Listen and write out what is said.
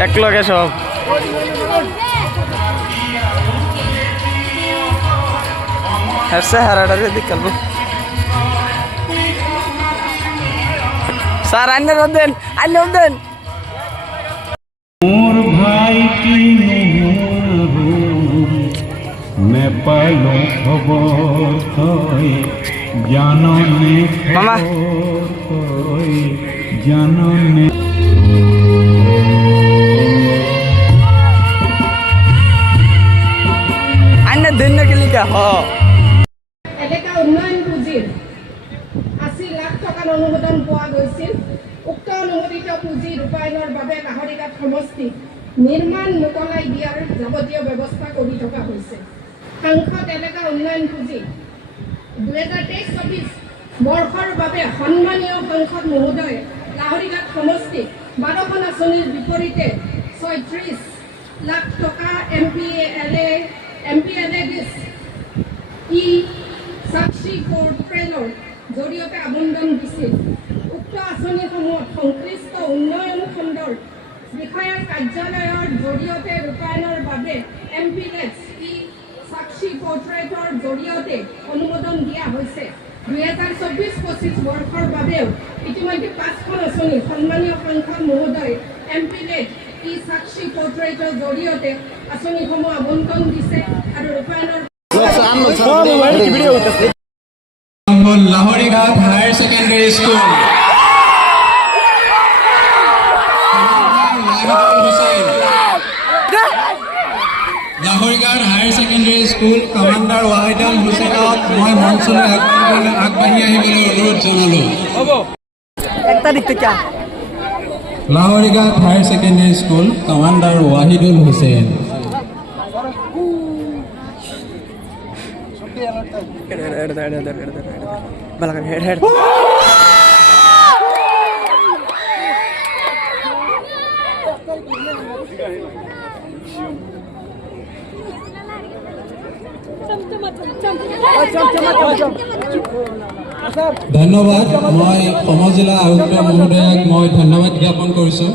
এক লগে সব চেহারাটা দিক কালবো স্যার আইনের দেন আইনের দেন मोर भाई की मैं पालो खबर थई जानने मामा थई जानने আইনের দেন না কেলিকা হ এলেকা উন্নয়ন পুঁজিৰ ৮০ লাখ টকাৰ অনুমোদন পোৱা গৈছিল উক্ত অনুমোদিত পুঁজি ৰূপায়ণৰ বাবে লাহৰীঘাট সমষ্টি নিৰ্মাণ মোকলাই দিয়াৰ যাৱতীয় ব্যৱস্থা কৰি থকা হৈছে সাংসদ এলেকা উন্নয়ন পুঁজি 2023-24 বৰ্ষৰ বাবে সন্মানীয় সাংসদ মহোদয়ে লাহৰীঘাট সমষ্টি 12খন আঁচনিৰ বিপৰীতে 36 লাখ টকা MPLA ই সাক্ষী পোৰ্টেলৰ জৰিয়তে আবণ্টন দিছিল উক্ত আঁচনিসমূহত সংশ্লিষ্ট উন্নয়ন খণ্ডৰ বিষয়াৰ কাৰ্যালয়ৰ জৰিয়তে ৰূপায়ণৰ বাবে MPLAs ই সাক্ষী পোৰ্টেলৰ জৰিয়তে অনুমোদন দিয়া হৈছে 2024-25 বৰ্ষৰ বাবেও ইতিমধ্যে 5খন আঁচনি সন্মানীয় সাংসদ মহোদয় MPLAs ই সাক্ষী পোৰ্টেলৰ জৰিয়তে আঁচনিসমূহ আবণ্টন দিছে আৰু ৰূপায়ণৰ Lahorighat higher secondary school Lahorighat higher secondary school commander Wahidul হুছেইনক মই মঞ্চলৈ আগবাঢ়ি আহিবলৈ অনুৰোধ জনালোঁ Lahorighat higher secondary school commander Wahidul Hussain ধন্যবাদ মই সমজিলা আয়ুক্ত মহোদয়ক মই ধন্যবাদ জ্ঞাপন কৰিছোঁ